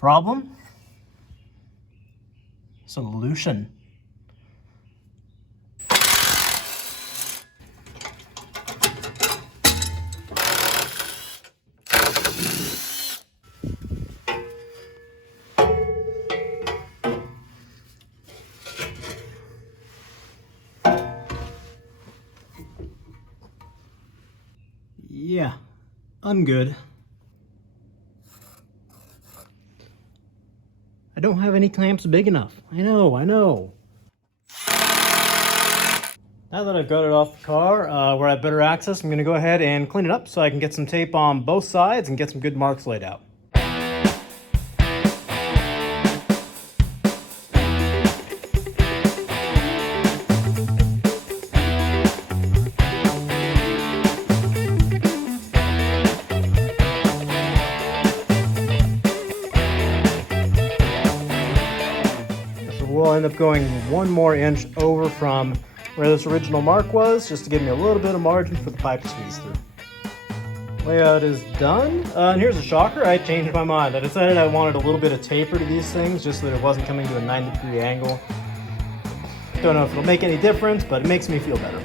Problem? Solution. Yeah, ungood. I don't have any clamps big enough. I know. Now that I've got it off the car, where I have better access, I'm going to go ahead and clean it up so I can get some tape on both sides and get some good marks laid out. We'll end up going 1 more inch over from where this original mark was, just to give me a little bit of margin for the pipe to squeeze through. Layout is done. And here's a shocker, I changed my mind. I decided I wanted a little bit of taper to these things, just so that it wasn't coming to a 90-degree angle. Don't know if it'll make any difference, but it makes me feel better.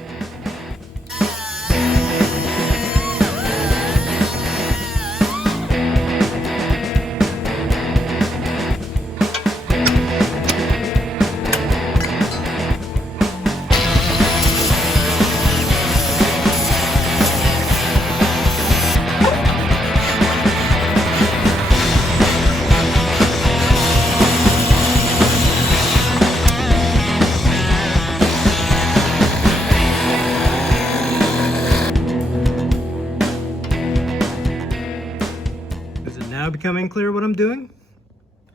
Now becoming clear what I'm doing?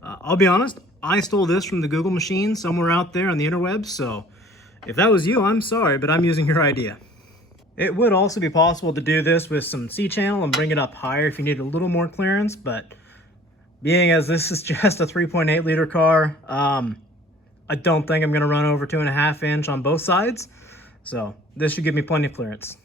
I'll be honest, I stole this from the Google machine somewhere out there on the interwebs, so if that was you, I'm sorry, but I'm using your idea. It would also be possible to do this with some C-channel and bring it up higher if you need a little more clearance, but being as this is just a 3.8 liter car, I don't think I'm going to run over 2.5 inch on both sides, so this should give me plenty of clearance.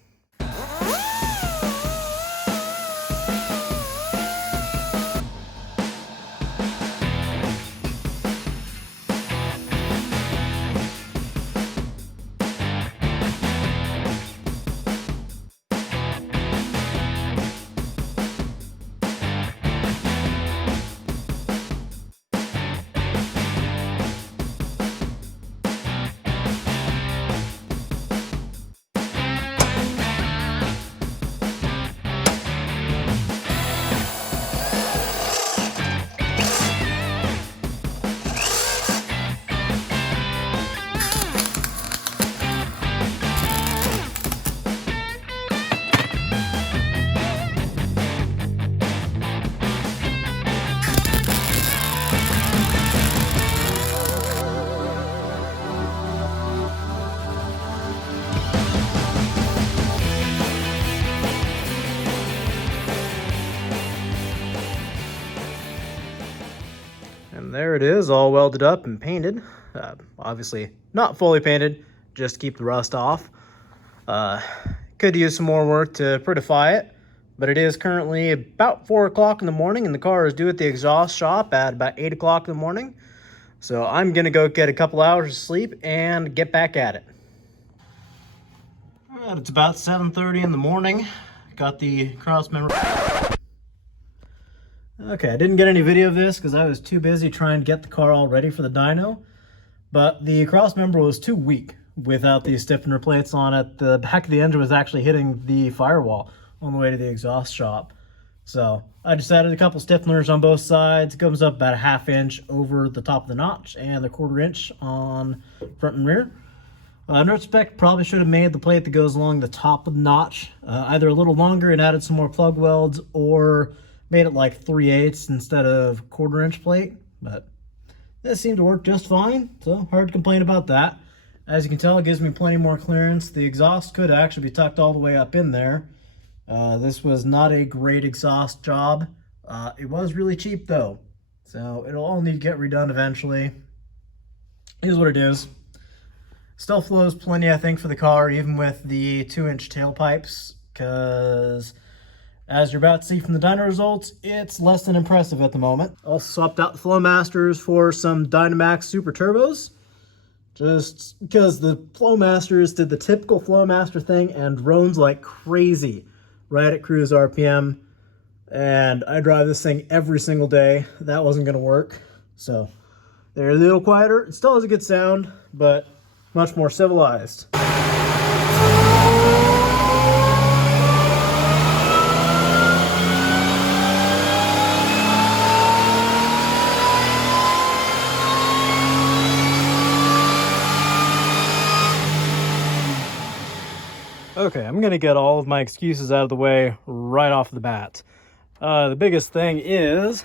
And there it is, all welded up and painted. Obviously not fully painted, just to keep the rust off. Could use some more work to prettify it, but it is currently about 4 o'clock in the morning and the car is due at the exhaust shop at about 8 o'clock in the morning. So I'm gonna go get a couple hours of sleep and get back at it. All right, it's about 7:30 in the morning. Got the Crossmember. Okay, I didn't get any video of this because I was too busy trying to get the car all ready for the dyno, but the Crossmember was too weak without the stiffener plates on it. The back of the engine was actually hitting the firewall on the way to the exhaust shop. So I just added a couple stiffeners on both sides. It comes up about a 1/2 inch over the top of the notch and a 1/4 inch on front and rear. In retrospect, probably should have made the plate that goes along the top of the notch either a little longer and added some more plug welds, or made it like 3/8 instead of 1/4 inch plate, but this seemed to work just fine, so hard to complain about that. As you can tell, it gives me plenty more clearance. The exhaust could actually be tucked all the way up in there. This was not a great exhaust job. It was really cheap though, so it'll all need to get redone eventually. Here's what it is. Still flows plenty, I think, for the car, even with the 2-inch tailpipes, because As you're about to see from the dyno results, it's less than impressive at the moment. Also swapped out the Flowmasters for some Dynamax Super Turbos, just because the Flowmasters did the typical Flowmaster thing and drones like crazy right at cruise RPM. And I drive this thing every single day. That wasn't going to work. So they're a little quieter. It still has a good sound, but much more civilized. Okay, I'm going to get all of my excuses out of the way right off the bat. The biggest thing is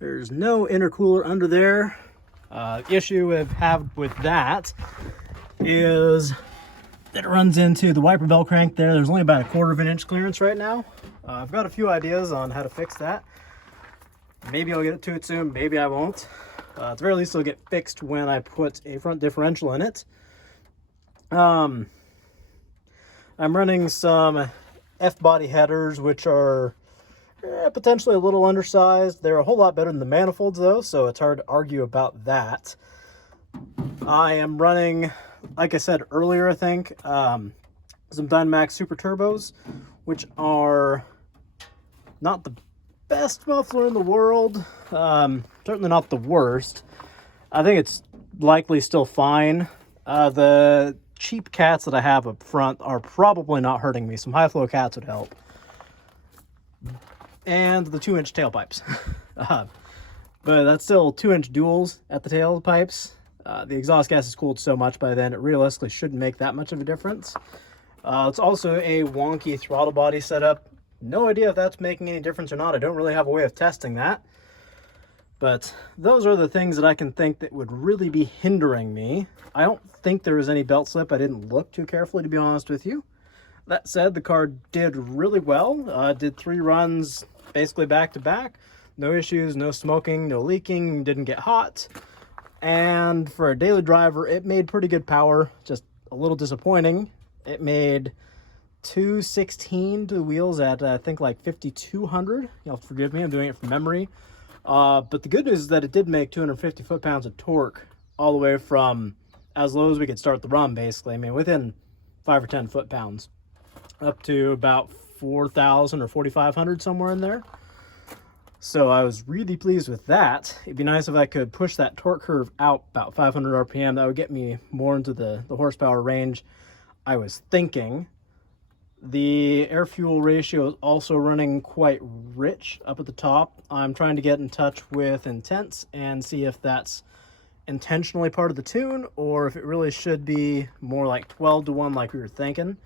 there's no intercooler under there. The issue I have with that is that it runs into the wiper bell crank there. There's only about 1/4 of an inch clearance right now. I've got a few ideas on how to fix that. Maybe I'll get to it soon, maybe I won't. At the very least, it'll get fixed when I put a front differential in it. I'm running some F-body headers, which are potentially a little undersized. They're a whole lot better than the manifolds, though, so it's hard to argue about that. I am running, like I said earlier, I think, some Dynamax Super Turbos, which are not the best muffler in the world. Certainly not the worst. I think it's likely still fine. The cheap cats that I have up front are probably not hurting me. Some high flow cats would help. And the 2-inch tailpipes. But that's still 2-inch duals at the tailpipes. The exhaust gas is cooled so much by then, it realistically shouldn't make that much of a difference. It's also a wonky throttle body setup. No idea if that's making any difference or not. I don't really have a way of testing that. But those are the things that I can think that would really be hindering me. I don't think there was any belt slip. I didn't look too carefully, to be honest with you. That said, the car did really well. Did 3 runs basically back to back. No issues, no smoking, no leaking, didn't get hot. And for a daily driver, it made pretty good power. Just a little disappointing. It made 216 to the wheels at, I think, like 5,200. You'll have to forgive me, I'm doing it from memory. But the good news is that it did make 250 foot-pounds of torque all the way from as low as we could start the run, basically. I mean, within 5 or 10 foot-pounds, up to about 4,000 or 4,500, somewhere in there. So I was really pleased with that. It'd be nice if I could push that torque curve out about 500 RPM. That would get me more into the horsepower range I was thinking. The air-fuel ratio is also running quite rich up at the top. I'm trying to get in touch with Intense and see if that's intentionally part of the tune or if it really should be more like 12-to-1 like we were thinking.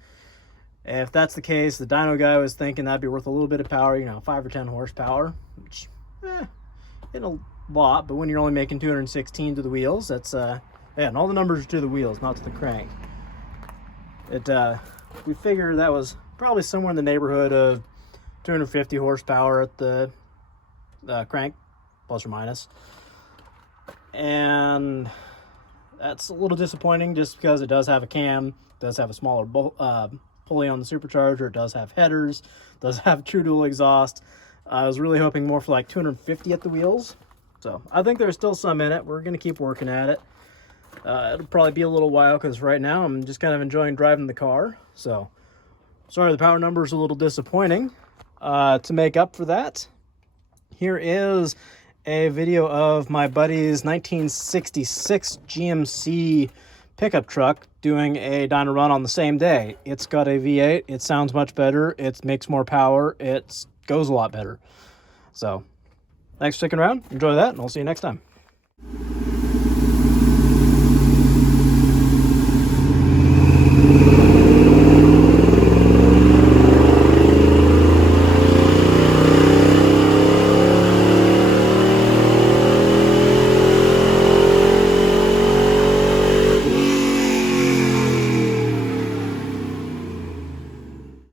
If that's the case, the dyno guy was thinking that'd be worth a little bit of power, 5 or 10 horsepower, which, ain't a lot, but when you're only making 216 to the wheels, that's, and all the numbers are to the wheels, not to the crank. We figured that was probably somewhere in the neighborhood of 250 horsepower at the crank, plus or minus. And that's a little disappointing just because it does have a cam, does have a smaller pulley on the supercharger, it does have headers, does have true dual exhaust. I was really hoping more for like 250 at the wheels. So I think there's still some in it. We're going to keep working at it. It'll probably be a little while because right now I'm just kind of enjoying driving the car. So sorry the power number is a little disappointing. To make up for that, here is a video of my buddy's 1966 GMC pickup truck doing a dyno run on the same day. It's got a V8, it sounds much better, it makes more power, it goes a lot better. So thanks for sticking around, enjoy that, and I'll see you next time.